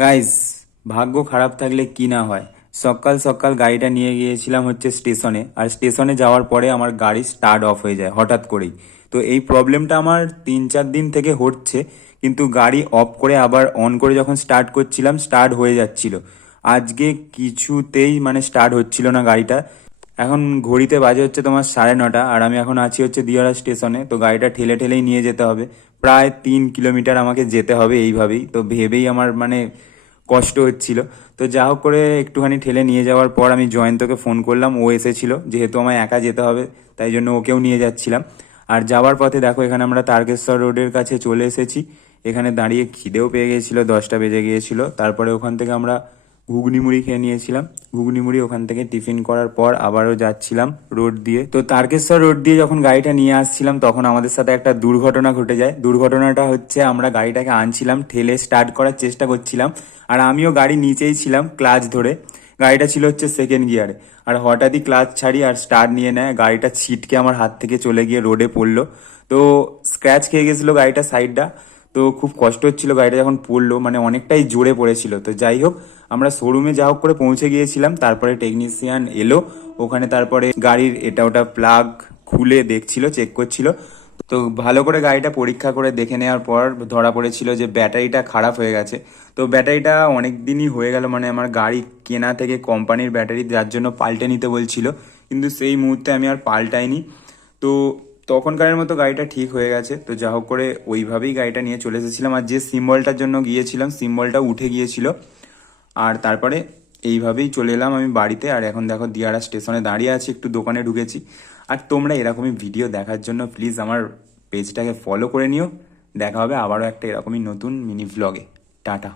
Guys, ভাগ্য খারাপ থাকলে কি না হয়। সকাল সকাল গাড়িটা নিয়ে গিয়েছিলাম হচ্ছে স্টেশনে, আর স্টেশনে যাওয়ার পরে আমার গাড়ি স্টার্ট অফ হয়ে যায় হঠাৎ করেই। তো এই প্রবলেমটা আমার 3-4 দিন থেকে হচ্ছে, কিন্তু গাড়ি অফ করে আবার অন করে যখন স্টার্ট করছিলাম স্টার্ট হয়ে যাচ্ছিল। আজকে কিছুতেই মানে স্টার্ট হচ্ছিল না গাড়িটা। এখন ঘড়িতে বাজে হচ্ছে তোমার 9:30, আর আমি এখন আছি হচ্ছে দিয়ারা স্টেশনে। তো গাড়িটা ঠেলে ঠেলেই নিয়ে যেতে হবে, প্রায় 3 কিলোমিটার আমাকে যেতে হবে এইভাবেই। তো ভেবেই আমার মানে কষ্ট হচ্ছিল। তো যা হোক করে একটুখানি ঠেলে নিয়ে যাওয়ার পর আমি জয়ন্তকে ফোন করলাম, ও এসেছিল। যেহেতু আমায় একা যেতে হবে তাই জন্য ওকেও নিয়ে যাচ্ছিলাম। আর যাওয়ার পথে দেখো এখানে আমরা তারকেশ্বর রোডের কাছে চলে এসেছি। এখানে দাঁড়িয়ে খিদেও পেয়ে গিয়েছিল, 10টা বেজে গিয়েছিল। তারপরে ওখান থেকে আমরা ঘুগনি মুড়ি খেয়ে নিয়েছিলাম। ঘুগনি মুড়ি ওখান থেকে টিফিন করার পর আবারও যাচ্ছিলাম রোড দিয়ে। তো তারকেশ্বর রোড দিয়ে যখন গাড়িটা নিয়ে আসছিলাম তখন আমাদের সাথে একটা দুর্ঘটনা ঘটে যায়। দুর্ঘটনাটা হচ্ছে, আমরা গাড়িটাকে আনছিলাম, ঠেলে স্টার্ট করার চেষ্টা করছিলাম, আর আমিও গাড়ি নিচেই ছিলাম ক্লাচ ধরে। গাড়িটা ছিল হচ্ছে সেকেন্ড গিয়ারে, আর হঠাৎই ক্লাচ ছাড়ি আর স্টার্ট নিয়ে নেয়। গাড়িটা ছিটকে আমার হাত থেকে চলে গিয়ে রোডে পড়লো। তো স্ক্র্যাচ খেয়ে গেছিলো গাড়িটা সাইডটা। তো খুব কষ্ট হচ্ছিল গাড়িটা যখন পড়লো, মানে অনেকটাই জোরে পড়েছিল। তো যাই হোক, আমরা শোরুমে যা হোক করে পৌঁছে গিয়েছিলাম। তারপরে টেকনিশিয়ান এলো ওখানে, তারপরে গাড়ির এটা ওটা প্লাগ খুলে দেখছিল, চেক করছিল। তো ভালো করে গাড়িটা পরীক্ষা করে দেখে নেওয়ার পর ধরা পড়েছিল যে ব্যাটারিটা খারাপ হয়ে গেছে। তো ব্যাটারিটা অনেক দিনই হয়ে গেল, মানে আমার গাড়ি কেনা থেকে কোম্পানির ব্যাটারি, যার জন্য পাল্টে নিতে বলছিল, কিন্তু সেই মুহূর্তে আমি আর পাল্টাইনি। তো তখনকারের মতো গাড়িটা ঠিক হয়ে গেছে। তো যা হোক করে ওইভাবেই গাড়িটা নিয়ে চলে এসেছিলাম, আর যে সিম্বলটার জন্য গিয়েছিলাম সিম্বলটা উঠে গিয়েছিল। আর তারপরে এইভাবেই চলে এলাম আমি বাড়িতে। আর এখন দেখো দিয়ারা স্টেশনে দাঁড়িয়ে আছি, একটু দোকানে ঢুকেছি। আর তোমরা এরকমই ভিডিও দেখার জন্য প্লিজ আমার পেজটাকে ফলো করে নিও। দেখা হবে আবারও একটা এরকমই নতুন মিনি ভ্লগে। টাটা।